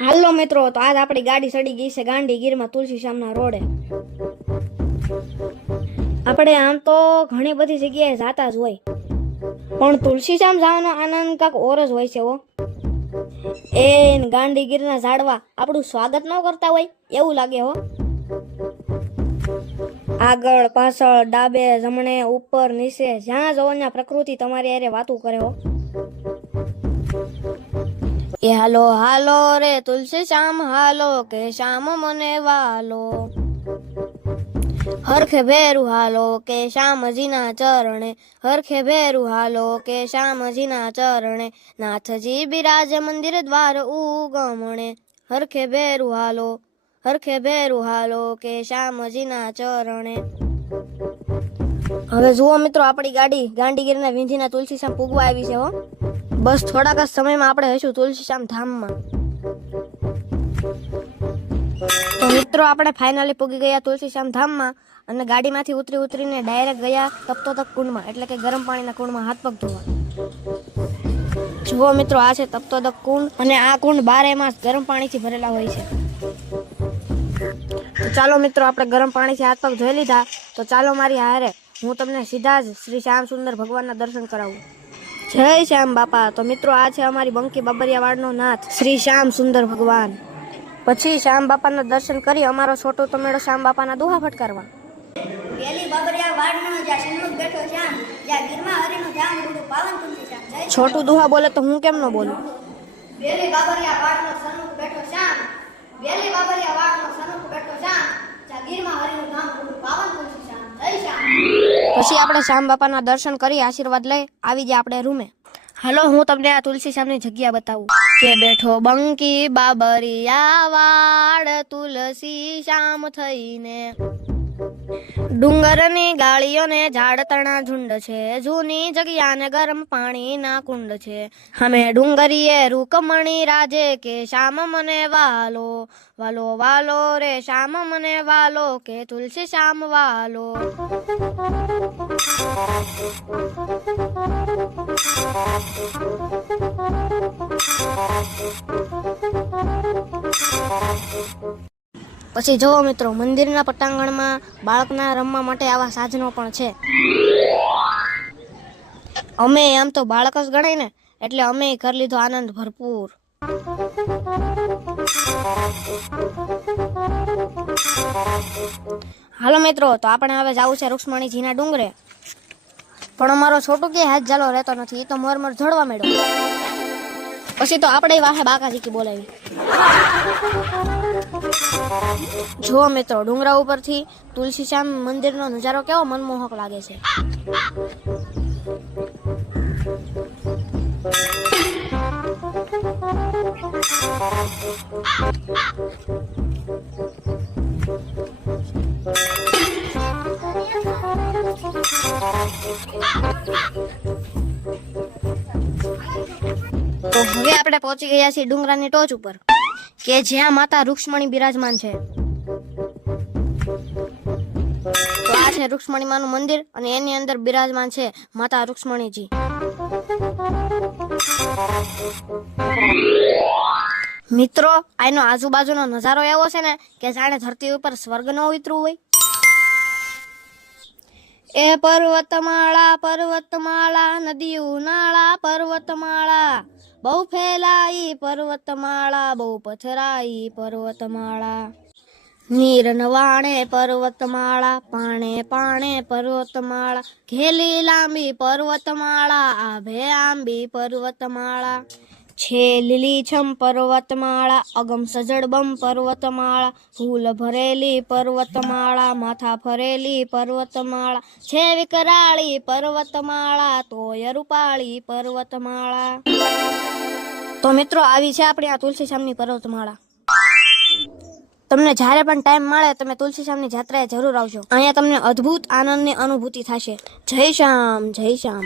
હાલો મિત્રો, તો આજ આપણી ગાડી સડી ગઈ છે ગાંધીગીરમાં તુલસીશ્યામના રોડે. આપણે આમ તો ઘણી બધી જગ્યાએ જાતા જ હોય, પણ તુલસીશ્યામ જવાનો આનંદ કાંક ઓર જ હોય છે. એ ગાંધીગીરના ઝાડવા આપણું સ્વાગત ન કરતા હોય એવું લાગે હો. આગળ પાછળ ડાબે જમણે ઉપર નીચે જ્યાં જોવો ત્યાં પ્રકૃતિ તમારી હારે વાતું કરે હો. એ હાલો હાલો રે તુલસીશ્યામ હાલો, કે શ્યામ મને વાલો. હરખે ભેરું હાલો કે શ્યામજીના ચરણે, હરખે ભેરું હાલો કે શ્યામજીના ચરણે, નાથજી બિરાજે મંદિર દ્વાર ઉગમણે. હરખે ભેરું હાલો, હરખે ભેરું હાલો કે શ્યામજીના ચરણે. હવે જુઓ મિત્રો, આપણી ગાડી ગાંધીગીરના વિંધીના તુલસીશ્યામ પૂગવા આવી છે હો. બસ થોડાક જ સમયમાં આપણે હશું તુલસીશ્યામ ધામમાં. તો મિત્રો, આપણે ફાઇનલી પૂગી ગયા તુલસીશ્યામ ધામમાં અને ગાડીમાંથી ઉતરીને ડાયરેક્ટ ગયા તપ્તોતક કુંડમાં, એટલે કે ગરમ પાણીના કુંડમાં હાથ પગ ધોવા. જુઓ મિત્રો, આ છે તપ્તોતક કુંડ અને આ કુંડ 12 માસ ગરમ પાણીથી ભરેલા હોય છે. તો ચાલો મિત્રો, આપણે ગરમ પાણીથી હાથ પગ ધોઈ લીધા, તો ચાલો મારી હારે હું તમને સીધા જ શ્રી શ્યામ સુંદર ભગવાનના દર્શન કરાવું. જય શ્યામ બાપા. તો મિત્રો, આ છે અમારી બંકી બાબરિયાવાડનો નાથ શ્રી શ્યામ સુંદર ભગવાન. પછી શ્યામ બાપાના દર્શન કરી અમારો છોટો તમેડો શ્યામ બાપાના દુહા ફટકારવા. વેલી બાબરિયાવાડનો જ્યાં સન્મુખ બેઠો શ્યામ, જ્યાં ગીરમાં હરિનું ધ્યાન રૂડું પાવન તુલસી શ્યામ. જય છોટું દુહા બોલે તો હું કેમ ન બોલું? વેલી બાબરિયાવાડનો સન્મુખ બેઠો શ્યામ, વેલી બાબરિયાવાડનો સન્મુખ બેઠો શ્યામ, જ્યાં ગીરમાં હરિનું ધ્યાન રૂડું પાવન તુલસી શ્યામ. જય શ્યામ. પછી આપણે શ્યામ બાપાના દર્શન કરી આશીર્વાદ લઈ આવી ગયા આપણે રૂમે. હાલો, હું તમને આ તુલસીશ્યામની જગ્યા બતાવું. કે બેઠો બંકી બાબરિયા વાડ તુલસી શ્યામ થઈને, ડુંગરની ગાળીઓને ઝાડ તણા ઝુંડ છે, જૂની જગ્યાને ગરમ પાણીના કુંડ છે. અમે ડુંગરીએ રૂકમણી રાજે, કે શ્યામ મને વાલો, વાલો વાલો રે શ્યામ મને વાલો, કે તુલસી શ્યામ વાલો. પછી જુઓ મિત્રો, મંદિરના પટાંગણમાં બાળકના રમવા માટે આવા સાધનો પણ છે. અમે આમ તો બાળક જ ગણાય ને, એટલે અમે કરી લીધો આનંદ ભરપૂર. હાલો મિત્રો, તો આપણે હવે જવું છે રૂક્ષ્મણીજીના ડુંગરે. પણ અમારો છોટું કે હાથ જાલો રહેતો નથી, એ તો મોર જડવા માંડ્યો. પછી તો આપણે વાહે બાકાજી કી બોલાવી. જો મિત્રો, ડુંગરા ઉપરથી તુલસીશ્યામ મંદિરનો નજારો કેવો મનમોહક લાગે છે. તો હવે આપણે પહોંચી ગયા છીએ ડુંગરાની ટોચ ઉપર, કે જ્યાં માતા રૂક્ષ્મણી બિરાજમાન છે. તો આ છે રૂક્ષ્મણી માનું મંદિર અને એની અંદર બિરાજમાન છે માતા રૂક્ષ્મણીજી. મિત્રો, આનો આજુબાજુનો નજારો એવો છે ને કે જાણે ધરતી ઉપર સ્વર્ગ ન ઉતરવું હોય. એ પર્વતમાળા પર્વતમાળા, નદીઓ નાળા પર્વતમાળા, બહુ ફેલાઈ પર્વતમાળા, બહુ પથરાઈ પર્વતમાળા. નીર નવાણે પર્વતમાળા, પાણે પાણે પર્વતમાળા, ઘેલી લાંબી પર્વતમાળા, આભે આંબી પર્વતમાળા. છે લીલીછમ પર્વતમાળા, અગમ સજડબમ પર્વતમાળા, ફૂલ ભરેલી પર્વતમાળા, માથા ફરેલી પર્વતમાળા, છે વિકરાળી પર્વતમાળા, તોય રૂપાળી પર્વતમાળા. તો મિત્રો, આવી છે આપણી આ તુલસીશ્યામની પર્વતમાળા. તમને જ્યારે પણ ટાઈમ મળે તમે તુલસીશ્યામની જાત્રાએ જરૂર આવજો. અહીંયા તમને અદ્ભુત આનંદની અનુભૂતિ થશે. જય શ્યામ, જય શ્યામ.